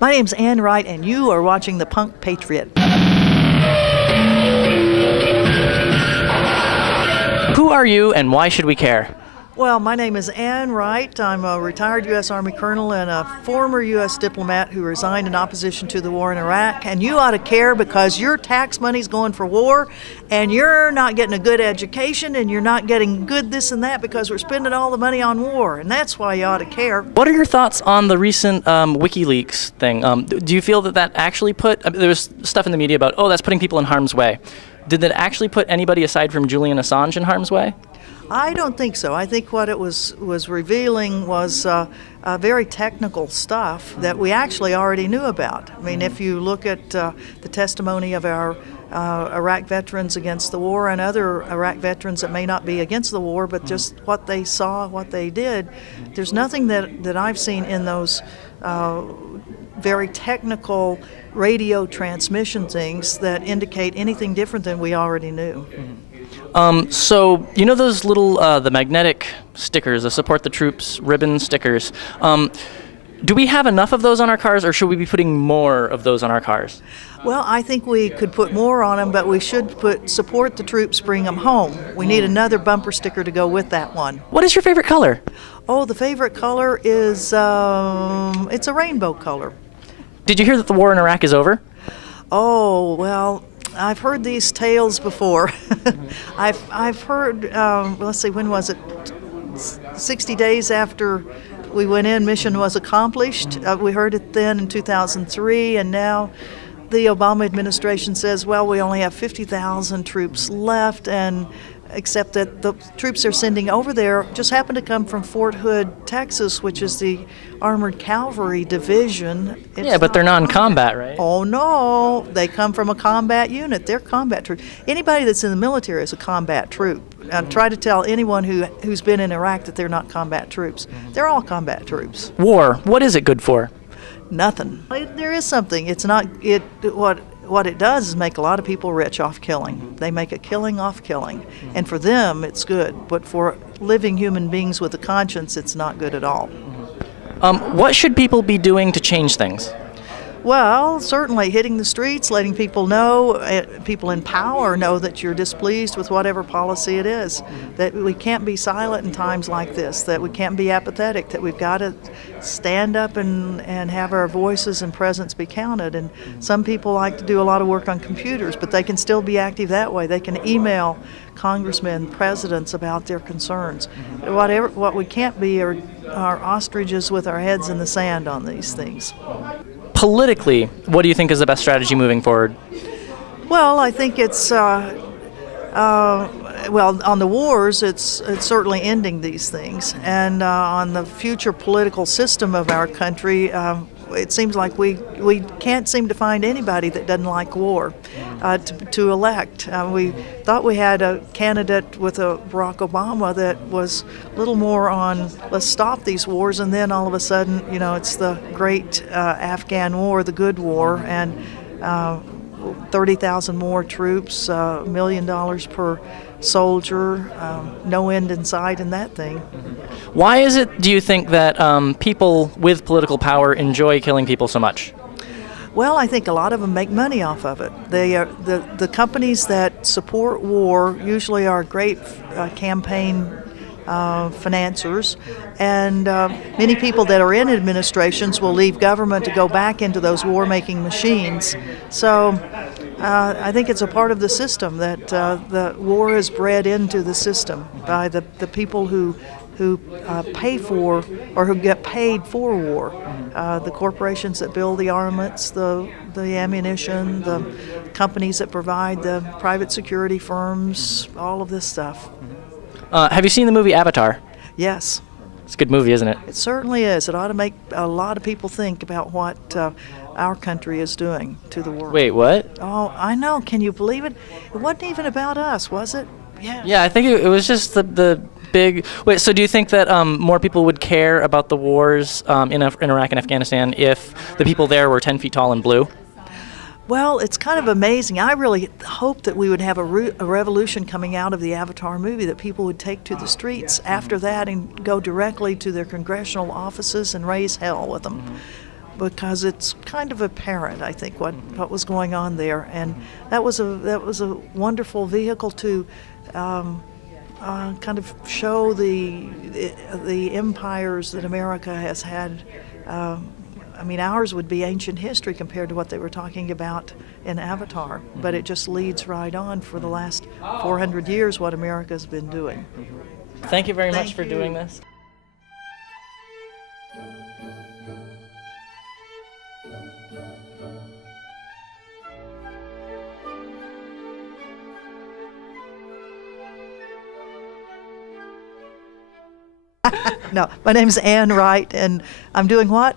My name's Ann Wright, and you are watching the Punk Patriot. Who are you, and why should we care? Well, my name is Ann Wright. I'm a retired U.S. Army colonel and a former U.S. diplomat who resigned in opposition to the war in Iraq. And you ought to care because your tax money's going for war, and you're not getting a good education, and you're not getting good this and that because we're spending all the money on war. And that's why you ought to care. What are your thoughts on the recent WikiLeaks thing? Do you feel that that actually put, there was stuff in the media about, oh, that's putting people in harm's way. Did that actually put anybody aside from Julian Assange in harm's way? I don't think so. I think what it was revealing was very technical stuff that we actually already knew about. I mean, if you look at the testimony of our Iraq veterans against the war and other Iraq veterans that may not be against the war, but just what they saw, what they did, there's nothing that I've seen in those very technical radio transmission things that indicate anything different than we already knew. So, you know those little, the magnetic stickers, the Support the Troops ribbon stickers. Do we have enough of those on our cars, or should we be putting more of those on our cars? Well, I think we could put more on them, but we should put Support the Troops, Bring Them Home. We need another bumper sticker to go with that one. What is your favorite color? Oh, the favorite color is, it's a rainbow color. Did you hear that the war in Iraq is over? Oh, well, I've heard these tales before. I've heard, let's see, when was it? 60 days after we went in, mission was accomplished. We heard it then in 2003, and now the Obama administration says, well, we only have 50,000 troops left, and except that the troops they're sending over there just happen to come from Fort Hood, Texas, which is the Armored Cavalry Division. Yeah, but they're non-combat, right? Oh, no. They come from a combat unit. They're combat troops. Anybody that's in the military is a combat troop. Try to tell anyone who's been in Iraq that they're not combat troops. They're all combat troops. War, what is it good for? Nothing. There is something. It's not it. What it does is make a lot of people rich off killing. They make a killing off killing. And for them, it's good. But for living human beings with a conscience, it's not good at all. What should people be doing to change things? Well, certainly hitting the streets, letting people know, people in power know that you're displeased with whatever policy it is, that we can't be silent in times like this, that we can't be apathetic, that we've got to stand up and have our voices and presence be counted. And some people like to do a lot of work on computers, but they can still be active that way. They can email congressmen, presidents about their concerns. What we can't be are ostriches with our heads in the sand on these things. Politically, what do you think is the best strategy moving forward? Well, I think it's, well, on the wars, it's certainly ending these things. And on the future political system of our country, it seems like we can't seem to find anybody that doesn't like war to elect. We thought we had a candidate with Barack Obama that was a little more on let's stop these wars, and then all of a sudden, you know, it's the great Afghan war, the good war, and 30,000 more troops, $1 million per soldier, no end in sight in that thing. Why is it, do you think, that people with political power enjoy killing people so much? Well, I think a lot of them make money off of it. They are, the companies that support war usually are great campaign financiers, and many people that are in administrations will leave government to go back into those war-making machines. So I think it's a part of the system that the war is bred into the system by the people who pay for or who get paid for war. The corporations that build the armaments, the ammunition, the companies that provide the private security firms, all of this stuff. Have you seen the movie Avatar? Yes. It's a good movie, isn't it? It certainly is. It ought to make a lot of people think about what our country is doing to the world. Wait, what? Oh, I know. Can you believe it? It wasn't even about us, was it? Yeah. Yeah, I think it was just the big... Wait, so do you think that more people would care about the wars in Iraq and Afghanistan if the people there were 10 feet tall and blue? Well, it's kind of amazing. I really hope that we would have a revolution coming out of the Avatar movie, that people would take to the streets after that and go directly to their congressional offices and raise hell with them. because it's kind of apparent, I think, what was going on there, and that was a wonderful vehicle to kind of show the empires that America has had. I mean, ours would be ancient history compared to what they were talking about in Avatar, but it just leads right on for the last 400 years what America's been doing. Thank you very much for doing this. No, my name's Ann Wright, and I'm doing what?